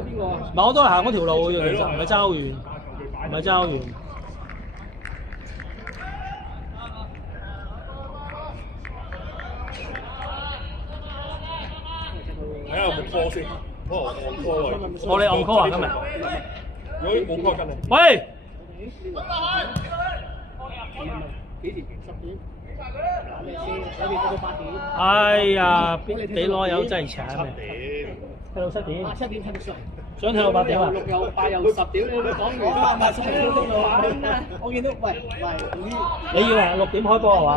唔係我都係行嗰條路嘅，其實唔係爭好遠，唔係爭好遠。睇下有冇 call 先，可能按 call 位。我哋按 call 啊今日。如果冇 call 跟你。喂！哎呀，俾攞友真係慘啊！睇到7點。7點睇到上。想睇到8點啊？6又8又10點，你講完8我見到喂，你以為6點開波係嘛？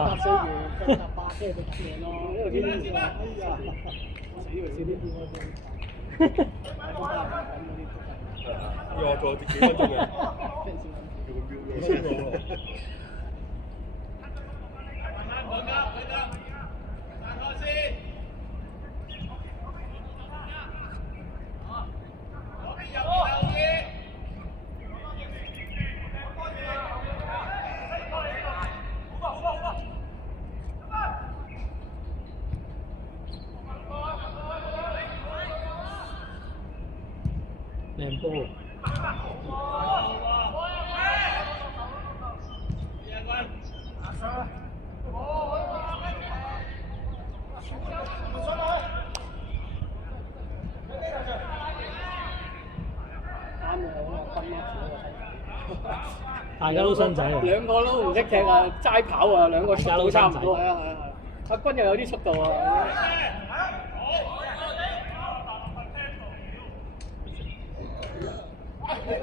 我仲有幾分鐘嘅，叫佢瞄清楚。靚波。大家都新仔啊！兩個都唔識踢啊，齋跑啊，兩個速度差唔多。係啊係啊係。阿君又有啲速度啊。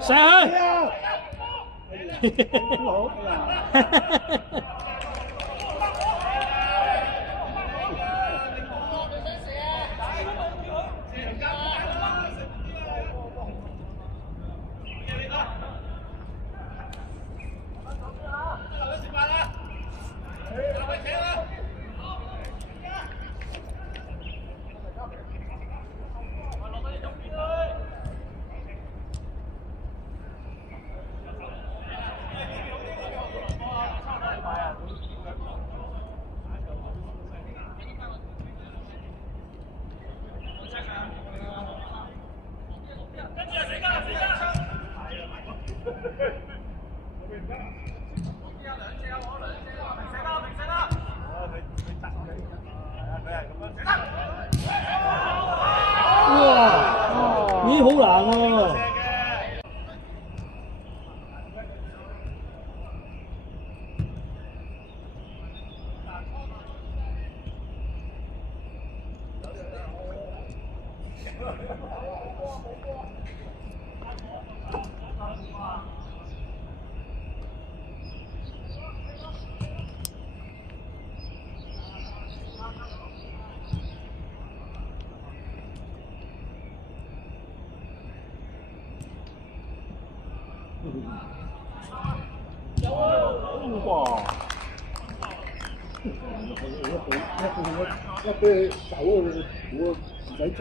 上去！咦，好難喎！哇！一俾佢走啊！我唔使追。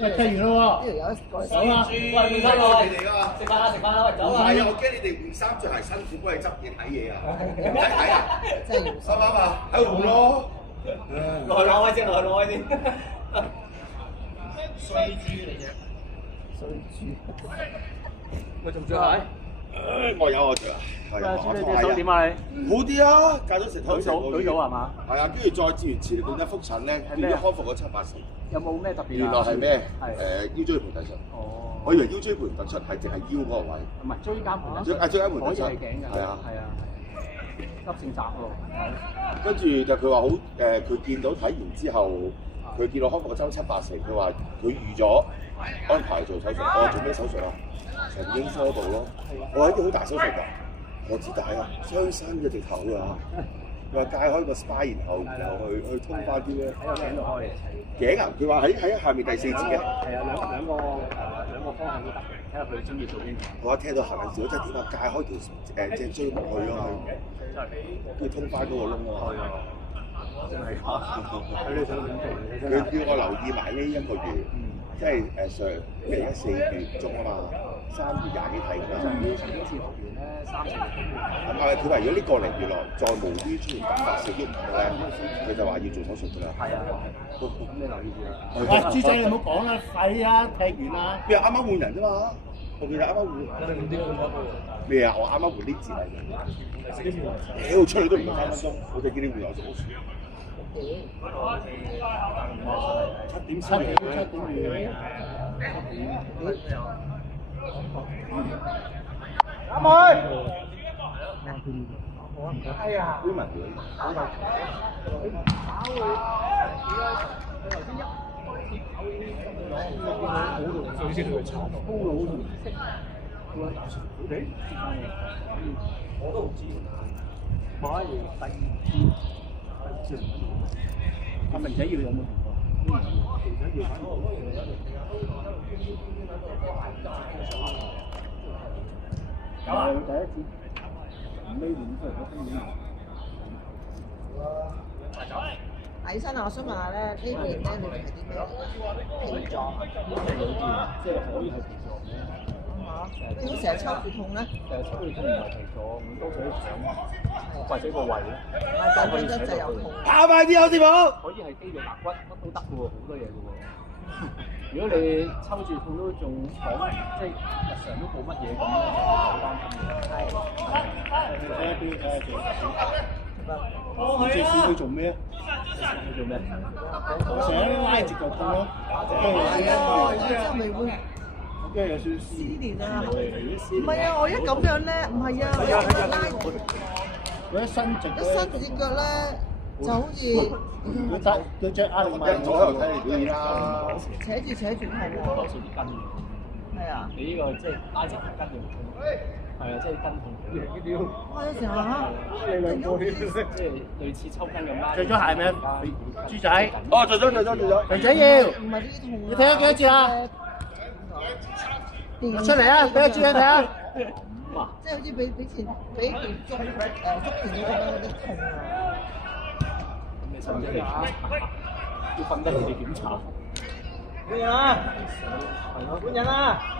喂，踢完啦喎！走啦！喂，換衫啦！你哋啊！食飯啦！食飯啦！喂，走啦！唔係啊，我驚你哋換衫着鞋辛苦，幫你執嘢睇嘢啊！唔使睇啊！真係啱唔啱啊？喺度換咯！落去攞開先，落去攞開先。衰豬嚟嘅，衰豬！喂，仲着鞋？我有我着啊！喂，你隻手點啊？你好啲啊！戒咗成舉組係嘛？係啊，跟住再治完磁力管一覆診咧，變咗康復咗7、8成。有冇咩特別啊？原來係咩？係腰椎盤突出。哦。我以為腰椎盤突出係淨係腰嗰個位。唔係椎間盤突出。椎間盤突出。可以係頸㗎。係啊。係啊。急性窄喎。跟住就佢話好佢見到睇完之後，佢見到康復咗7、8成，佢話佢預咗安排做手術。我話做咩手術啊？神經科度咯。我話呢啲好大手術㗎。何止大啊？雙生嘅直頭啊！佢話解開個 spine，然後去通翻啲咧。喺個頸度開嘅。頸啊！佢話喺下面第4節嘅。係啊，兩個方向都得嘅，睇下佢中意做邊個。我一聽到行緊時，我真係點啊？解開條脊椎落去啊！跟住通翻嗰個窿啊！真係㗎，睇你想點做嘅真佢係。叫我留意埋呢一個月，即係上4月中啊嘛，3月20幾睇㗎嘛。上年曾經試學完咧3、4月。係咪佢話如果呢個零月內再無端出現突發4億5咧，佢就話要做手術㗎啦。係啊，咁你留意住啦。喂，豬仔你唔好講啦，快啲啊，踢完啦。邊有啱啱換人啫嘛？我記得啱啱換。咩啊？我啱啱換啲字嚟嘅。屌出去都唔係3分鐘，我哋叫你換有數。7.7點2。阿妹。哎呀！居民會。我都唔知。可以第2支。阿明仔要有冇同過？明仔要反過。有啊，第1支。尾段出嚟嗰啲嘢。阿醫生啊，我想問下咧，呢邊咧你哋係啲咩症狀？即係可以係皮狀嘅。點解成日抽住痛咧？抽住痛唔係皮狀，咁多數啲腸或者個胃咧。等等一陣又痛。跑快啲啊，師傅！可以係肌肉肋骨，乜都得嘅喎，好多嘢嘅喎。如果你抽住痛都仲講，即係日常都冇乜嘢咁，就好擔心嘅。我隻鼠佢做咩啊？你做咩？成日拉直就痛咯，真係咪會跟住有少少撕裂啊？唔係啊，我一咁樣咧，唔係啊，我一咁樣拉，佢一伸直，一伸隻腳咧，就好似佢隻壓力咪一早喺度睇你表演啦。扯住痛多喎。數啲筋嘅。係啊。你呢個即係拉直條筋就痛。係啊，即係筋痛。我有時候嚇，即係類似抽筋咁啦。着咗鞋未？豬仔，哦，做咗。肥仔要，唔係呢啲痛啊。你睇下幾多節啊？出嚟啊！俾個豬仔睇下。即係好似俾條竹田嗰咁樣嗰啲痛啊！咁你使唔使去檢查？要瞓低你哋檢查。換人啊！換人啊！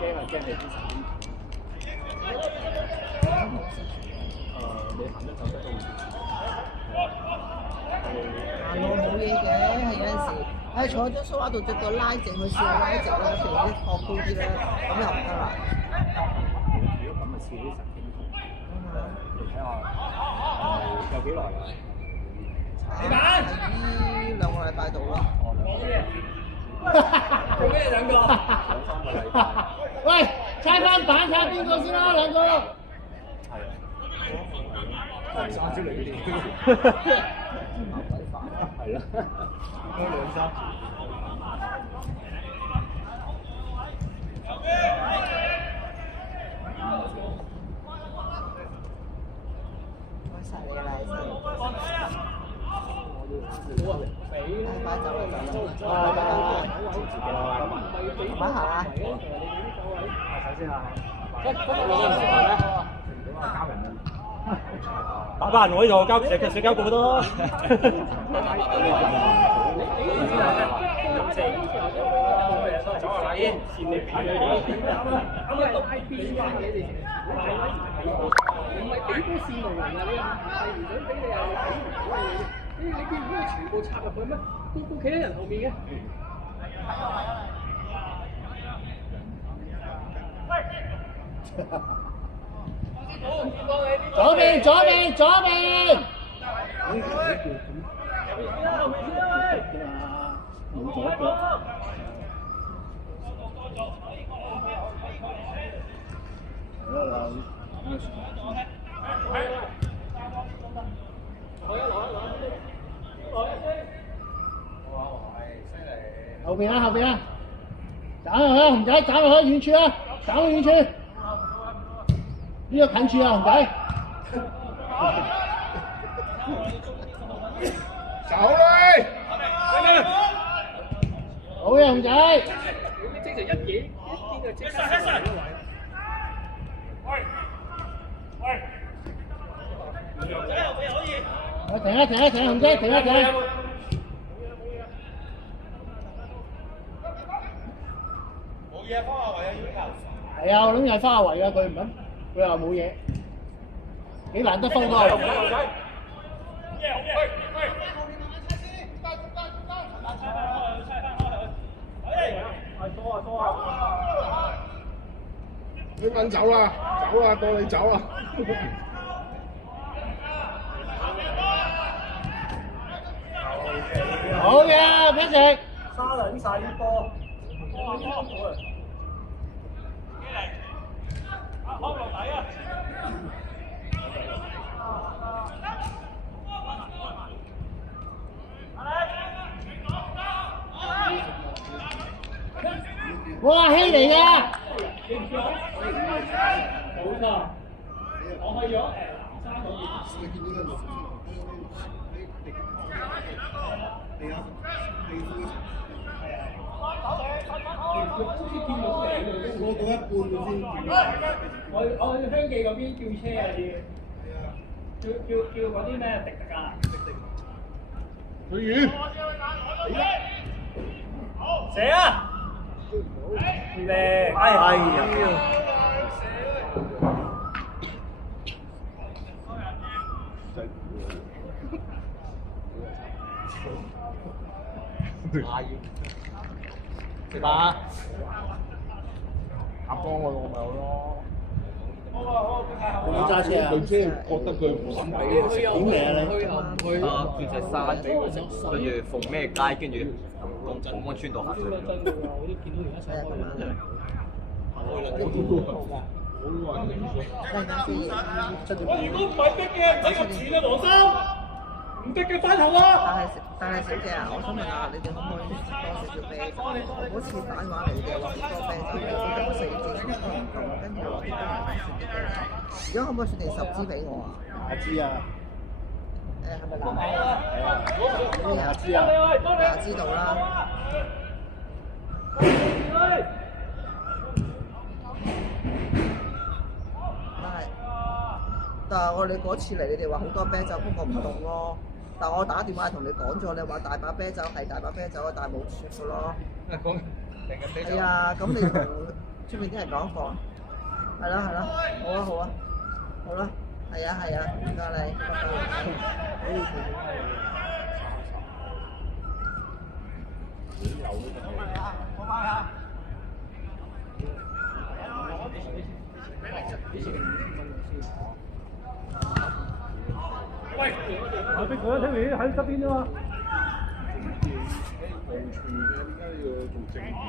驚啊！驚你啲神經。你行得走得都會。行路冇嘢嘅，係有陣時，坐喺張蘇花度隻腳拉直，佢試下拉直啦，譬如啲托高啲咧，咁又唔得啦。如果咁咪試啲神經痛。你睇下有幾耐啊？呢2個禮拜到啦。做咩2個？兩三個禮拜。喂，猜翻版睇下邊個先啦，2個。3招嚟嘅。係啦。2、3。唔該曬你啦，醫生。快走啦，慢慢行啊！打班我呢度交社交局都。唔係俾波線路人啊！你係唔想俾你啊？你見唔見全部插入去咩？都企喺人後面嘅。左邊。冇咗腳。後邊啊，斬落去，紅仔，斬落去遠處啊，斬去遠處。呢個近處啊，紅仔。走啦！好嘅，紅仔。你正常一嘢一見就即刻上嚟啦！停一停，紅仔，停一停。係啊，我諗又係花下圍啊，佢唔肯，佢話冇嘢，幾難得分到。你揾走啦，走啦，到你走啦。好嘅，俾食。沙撚晒啲波。哇，希嚟㗎！冇錯，我去咗南山嗰邊。過到一半先。我去香記嗰邊叫車啊叫嗰啲咩滴滴啊。許宇，射啊！靚，哎呀！食吧。打波我咪好咯。有冇揸車啊？佢車覺得佢唔心俾你食。點嚟啊你？啊，鑽石山俾佢食，跟住逢咩街，跟住紅安村度行出嚟。我都見到而家上開啦。如果唔係逼嘅，唔使咁遲啦，羅生。唔逼嘅翻頭啦。但係小姐啊，我想問下你哋可唔可以多少少啤酒？好似打電話嚟嘅話多啤酒，我4支都唔夠，跟住我啲都唔係少啲啤酒。而家可唔可以算定10支俾我啊？下支啊！係咪南海啊？下支啊！知道啦。但係我哋嗰次嚟，你哋話好多啤酒，不過唔凍咯。但我打電話同你講咗，你話大把啤酒係大把啤酒啊，但係冇雪嘅咯。係啊，咁你同出面啲人講過，係啦係啦，好啊好啊，好啦，係啊係啊，唔該你，拜拜。喂，我逼佢啦，聽你喺側邊啫嘛。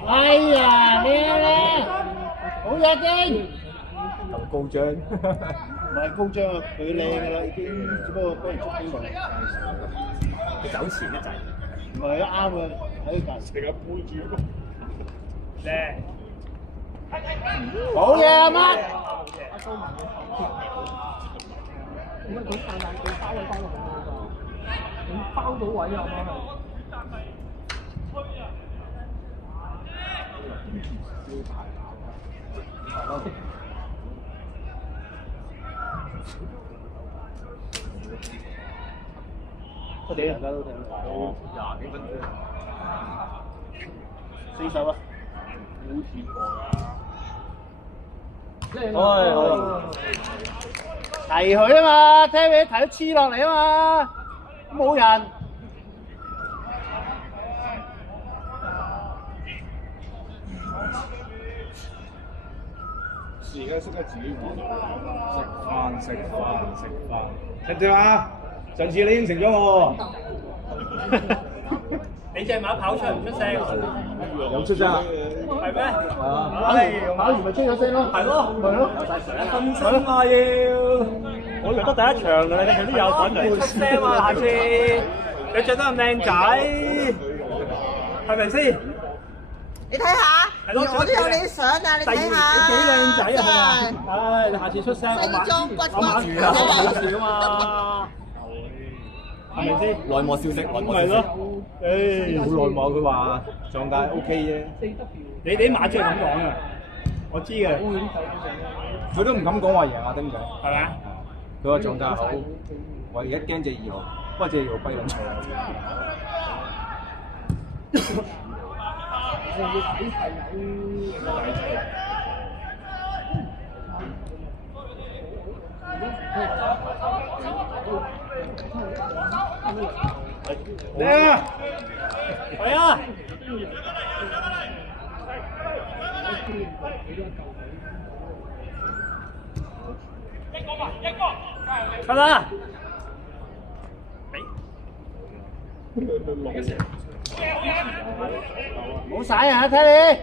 哎呀，咩咧？好嘢先！咁高張。唔係高張啊，佢靚㗎啦，已經只不過幫人捉邊個。佢走前一陣。唔係啱啊，喺度成日背住嗰個。靚。好嘢啊媽！點解佢但佢包位包到好好㗎？你包到位啊嘛係。我哋而家都睇到。哦，20幾分鐘。40啊！好似過啦。提佢啊嘛，聽你提都黐落嚟啊嘛，冇人。而家識得自己換，食飯，聽唔聽啊？上次你應承咗我喎。你隻馬跑出唔出聲？有出聲啊？係咩？跑完咪出咗聲咯。係咯，分身啊要！我以為得第一場㗎，你哋都有份嚟出聲啊！下次你着得咁靚仔，係咪先？你睇下，係咯，我都有你相啊！你睇下，你幾靚仔啊！真係唉，你下次出聲，我馬住啊，好少嘛，係咪先？內幕消息，內幕消息。咪咯，誒，好內幕，佢話狀態 OK 啫。你哋啲馬主係咁講嘅，我知嘅。佢都唔敢講話贏阿丁仔，係咪啊？佢話狀態好，我而家驚隻2號，不過隻2號跛撚場。嚟啊！係啊！得啦！冇晒啊！睇你。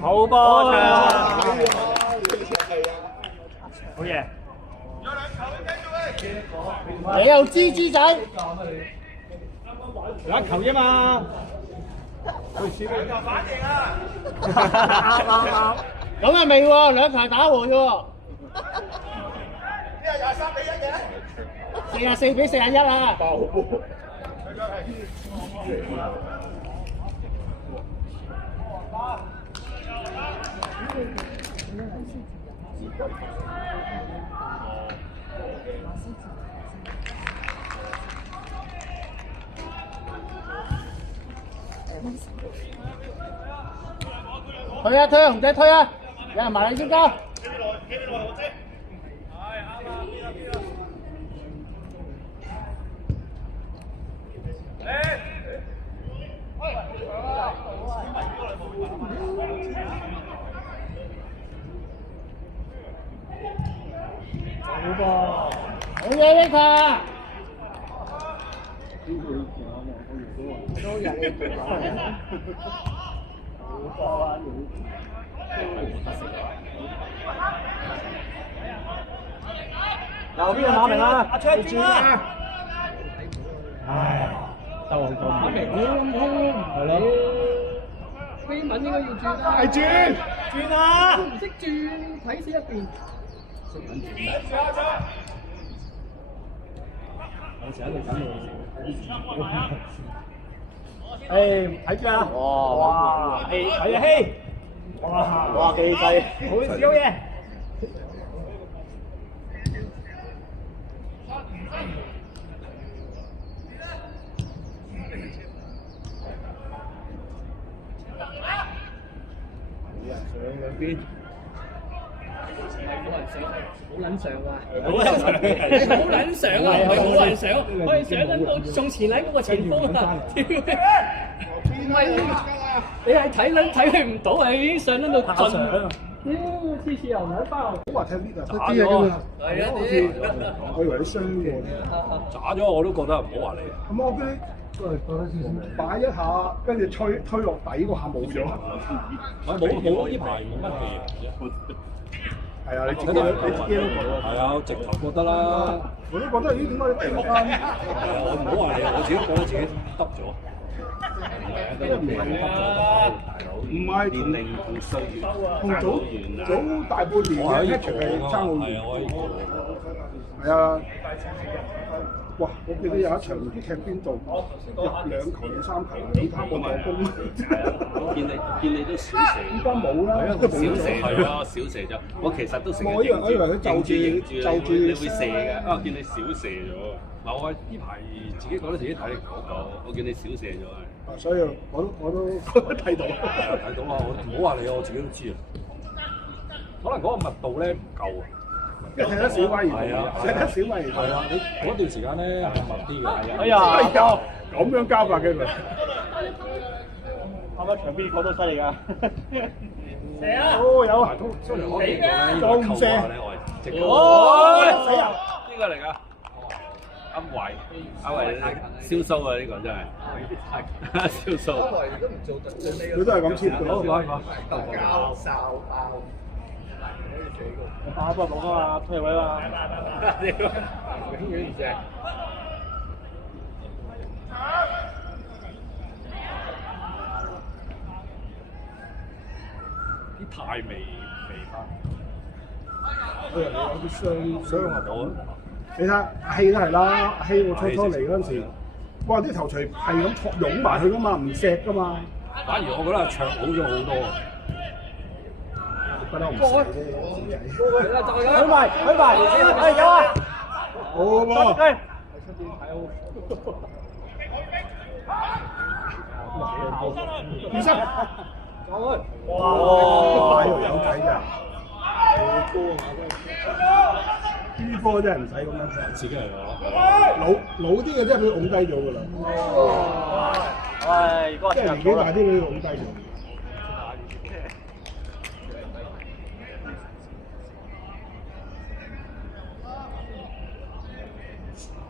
好波場，好嘢！你又知豬仔，有一球啫嘛。咁啊未喎，兩球打和啫喎。44比41啊！推啊推啊，紅仔推啊！有人埋嚟先交。好嘢呢球！右邊馬明啊，阿卓轉啦！唉，收好多。馬明好係咯。飛吻應該要轉啦。係轉，轉啊！唔識轉，睇死一邊。有時喺度等我。誒，睇住啊！哇！係啊，希！哇！幾細，好少嘢。兩邊。好撚上啊！好撚上啊！唔係好撚上，我哋上緊到仲前喺嗰個前鋒啊！唔係你係睇佢唔到啊！已經上緊到盡。次次又唔喺包。好話踢呢啊，踢啲嘢㗎嘛。係啊，好似我以為你傷過。渣咗我都覺得唔好話你。咁我俾你擺一下，跟住推落底嗰下冇咗。冇呢排冇乜氣啫。係啊，你自己都覺得。係啊，直頭覺得啦。我都覺得咦，點解你突然間？我唔好話你，我自己覺得自己得咗。唔係年齡同歲月，同早大半年嘅一場係爭好遠。係啊，哇！我記得有一場唔知踢邊度，入2球定3球，你啱我助攻。我見你都少射。依家冇啦，少射係啊，少射咗。我其實都成日我以為佢就住你會射嘅。啊，見你少射咗。嗱，我呢排自己覺得自己體力唔好夠，我見你少射咗係。所以我都睇到。睇到啊！我唔好話你啊，我自己都知啊。可能嗰個密度咧唔夠啊。因為踢得少威而係啊，踢得少威而係啊，你嗰段時間咧係密啲嘅。哎呀，咁樣交法嘅佢。啱啱場邊個都犀利㗎。射啊！哦，有啊。通常可以仲唔射？死人！呢個嚟㗎。阿維燒鬚啊！呢個真係燒鬚。佢都係咁切嘅。交哨爆。打不過冇啊嘛，退位嘛。永遠唔正。啲太微翻。有啲傷啊！我你睇下阿希都係啦，阿希我初嚟嗰陣時，哇！啲頭槌係咁擁埋佢噶嘛，唔錫噶嘛。反而我覺得阿卓好咗好多。不嬲唔錫啫。舉埋，係有啊！好喎。健身。哇！呢度有計㗎。呢波真係唔使咁樣上，自己嚟攞。老啲嘅真係俾佢拱低咗㗎啦。唉，嗰個即係年紀大啲俾佢拱低咗。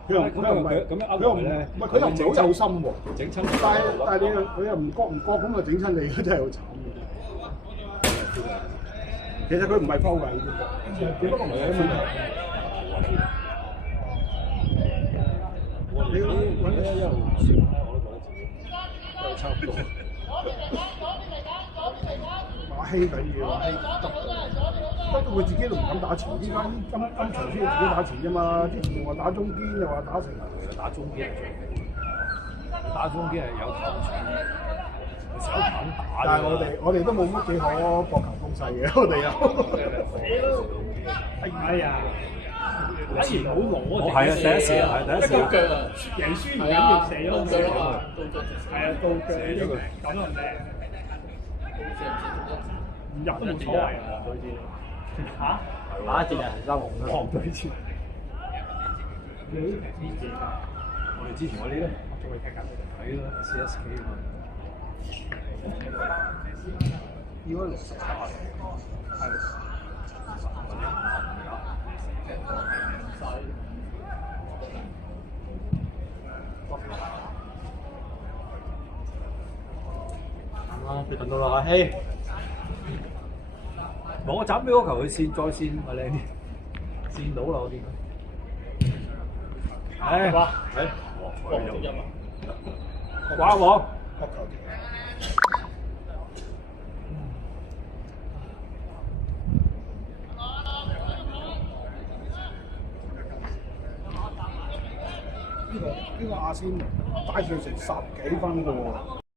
佢又唔係咁樣佢又唔係佢又唔係好有心喎，整親。但係佢又唔覺咁啊整親你，真係好慘嘅。其實佢唔係拋位嘅，只不過唔係問題。你揾一路算，我都覺得自己差唔多。馬希緊要，馬希得到佢自己都唔敢打前，依家今場先要自己打前啫嘛。之前又話打中堅，又話打成，打中堅係最好，打中堅係有頭槌，手棒打。但係我哋都冇乜幾好搏球攻勢嘅，我哋又。哎呀！反而唔好攞。我係啊，第一時係第一時。一腳啊，贏輸唔緊要，射咗個腳啊！係啊，到腳呢個咁啊靚。唔入都冇所謂啊！嚇？打一節人生紅啦！黃隊戰。我哋之前嗰啲咧，仲係踢緊睇啦 ，CSK 啊嘛。要60打，係。佢等到啦，阿希。我斬俾嗰球佢線再線咪靚啲，線到啦我見佢。唉，哇！哇王。呢個阿仙帶住成10幾分嘅喎。